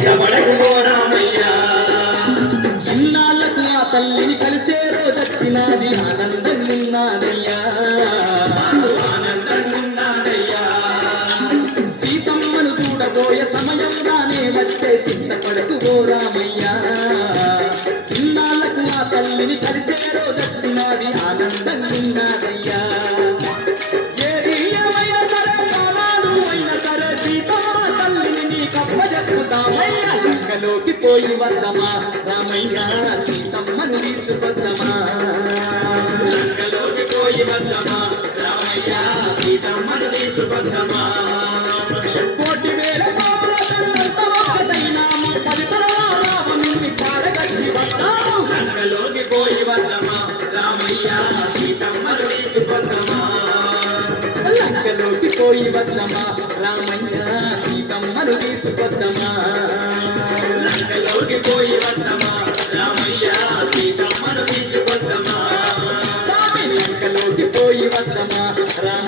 ఇష్టపడకు ఓ రామయ్య ఇన్నాళ్ళకు ఆ తల్లిని కలిసే రోజొచ్చినది ఆనందంగున్నదయ్యా ఆనందంగున్నదయ్యా సీతమ్మను చూడబోయే సమయం రానే వచ్చే చింతపడకు ఓ రామయ్యా ఇన్నాళ్ళకు ఆ తల్లిని కలిసే రోజొచ్చినది ఆనందంగున్నదయ్యా ఏది ఏమైనా సరే ప్రాణాలు అయినా సరే సీతమ్మ తల్లిని నీకప్పజెప్పుతామయ్యా లంకలోకి పోయి వద్దమా రామయ్య సీతమ్మను తీసుకొద్దమా లంకలోకి పోయి వద్దమా రామయ్య సీతమ్మను తీసుకొద్దమా కోటి వేల పాపలతో ఒక్కటైనా మా పవిత్రరామ రావణుని పాడగట్టి వద్దాము లంకలోకి పోయి వద్దమా రామయ్య సీతమ్మను తీసుకొద్దమా లంకలోకి పోయి వద్దమా రామయ్య సీతమ్మను తీసుకొద్దమా లంకలోకి పోయి వద్దమా రామయ్య సీతమ్మను తీసుకొద్దమా లంకలోకి పోయి వద్దమా రామ